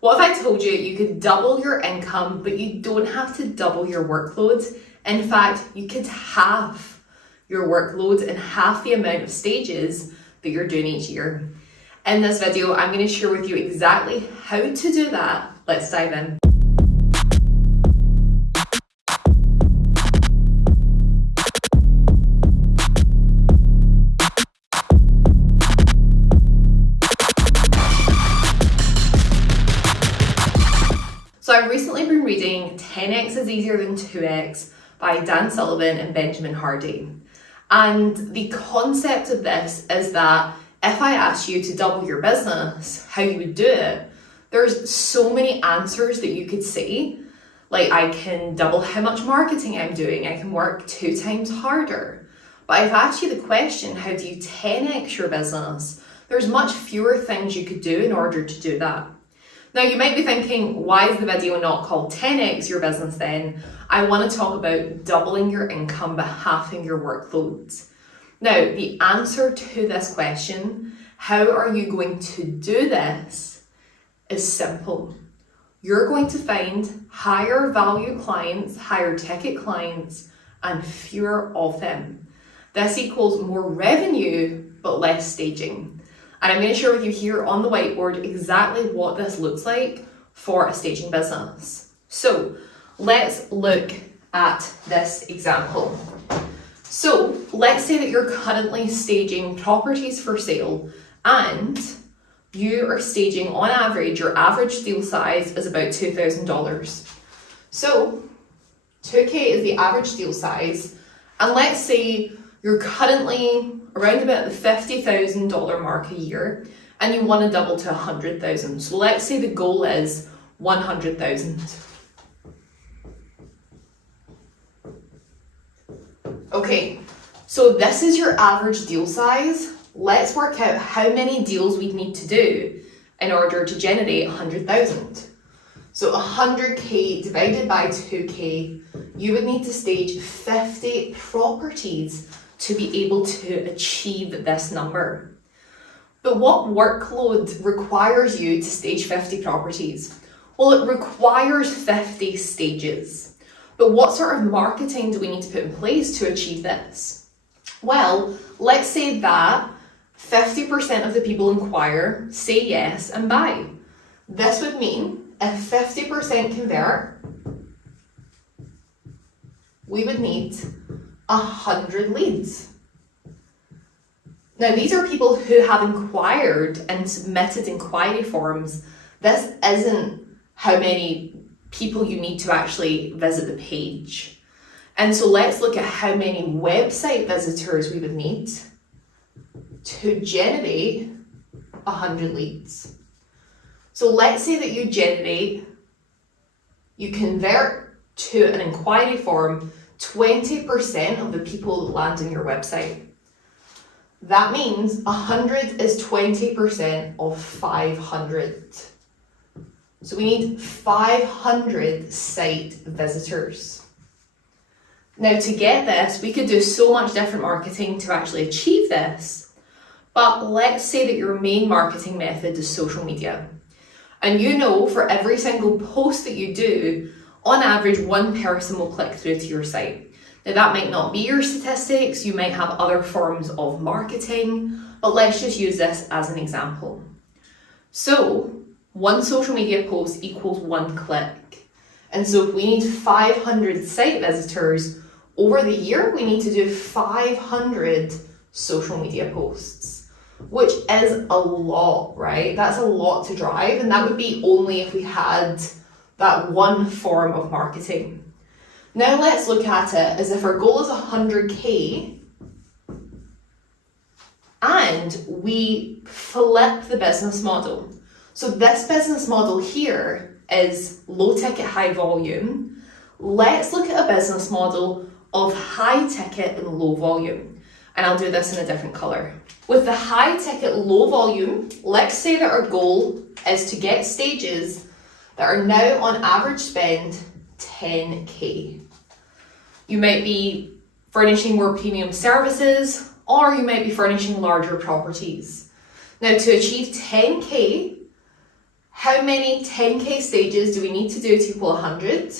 What if I told you you could double your income, but you don't have to double your workload? In fact, you could halve your workload and half the amount of stages that you're doing each year. In this video, I'm going to share with you exactly how to do that. Let's dive in. So I've recently been reading 10x is Easier Than 2x by Dan Sullivan and Benjamin Hardy. And the concept of this is that if I asked you to double your business, how you would do it, there's so many answers that you could say. Like, I can double how much marketing I'm doing, I can work 2 times harder. But if I asked you the question, how do you 10x your business, there's much fewer things you could do in order to do that. Now, you might be thinking, why is the video not called 10x your business then? I want to talk about doubling your income but halving your workload. Now, the answer to this question, how are you going to do this, is simple. You're going to find higher value clients, higher ticket clients, and fewer of them. This equals more revenue but less staging. And I'm going to share with you here on the whiteboard exactly what this looks like for a staging business. So let's look at this example. So let's say that you're currently staging properties for sale and you are staging, on average, your average deal size is about $2,000. So 2K is the average deal size, and let's say you're currently around about the $50,000 mark a year and you want to double to 100,000. So let's say the goal is 100,000. Okay, so this is your average deal size. Let's work out how many deals we'd need to do in order to generate 100,000. So 100K divided by 2K, you would need to stage 50 properties to be able to achieve this number. But what workload requires you to stage 50 properties? Well, it requires 50 stages. But what sort of marketing do we need to put in place to achieve this? Well, let's say that 50% of the people inquire, say yes, and buy. This would mean if 50% convert, we would need 100 leads. Now, these are people who have inquired and submitted inquiry forms. This isn't how many people you need to actually visit the page. And so let's look at how many website visitors we would need to generate 100 leads. So let's say that you convert to an inquiry form 20% of the people that land on your website. That means 100 is 20% of 500. So we need 500 site visitors. Now, to get this, we could do so much different marketing to actually achieve this. But let's say that your main marketing method is social media. And you know, for every single post that you do, on average, one person will click through to your site. Now, that might not be your statistics, you might have other forms of marketing, but let's just use this as an example. So, one social media post equals 1 click. And so if we need 500 site visitors, over the year, we need to do 500 social media posts, which is a lot, right? That's a lot to drive, and that would be only if we had that one form of marketing. Now let's look at it as if our goal is 100K and we flip the business model. So this business model here is low ticket, high volume. Let's look at a business model of high ticket and low volume. And I'll do this in a different color. With the high ticket, low volume, let's say that our goal is to get stages that are now on average spend 10K. You might be furnishing more premium services, or you might be furnishing larger properties. Now, to achieve 10K, How many 10K stages do we need to do to equal 100?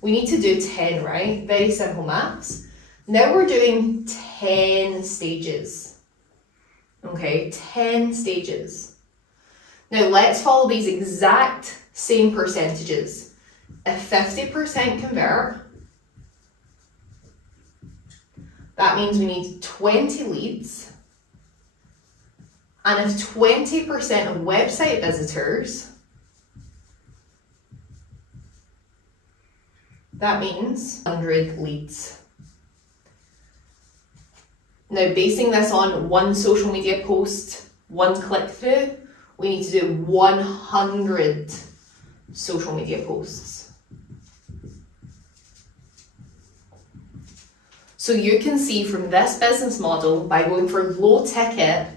We need to do 10, right? Very simple maths. Now we're doing 10 stages. Okay, 10 stages. Now let's follow these exact same percentages. If 50% convert, that means we need 20 leads. And if 20% of website visitors, that means 100 leads. Now, basing this on one social media post, one click through, we need to do 100 social media posts. So you can see from this business model, by going for low ticket,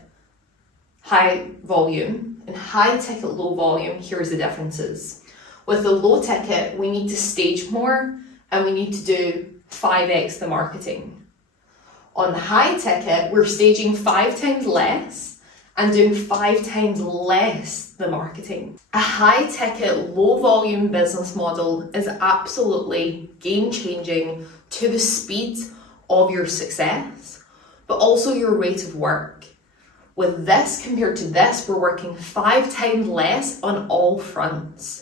high volume, and high ticket, low volume, here's the differences. With the low ticket, we need to stage more and we need to do 5x the marketing. On the high ticket, we're staging 5 times less and doing 5 times less the marketing. A high ticket, low volume business model is absolutely game changing to the speed of your success, but also your rate of work. With this compared to this, we're working 5 times less on all fronts.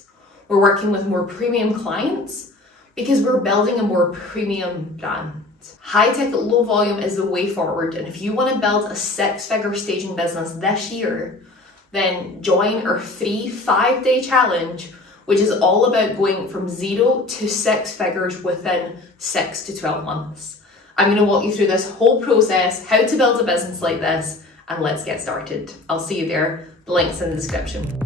We're working with more premium clients because we're building a more premium brand. High ticket, low volume is the way forward. And if you want to build a 6-figure staging business this year, then join our free 5-day challenge, which is all about going from 0 to 6 figures within 6 to 12 months. I'm going to walk you through this whole process, how to build a business like this, and let's get started. I'll see you there. The link's in the description.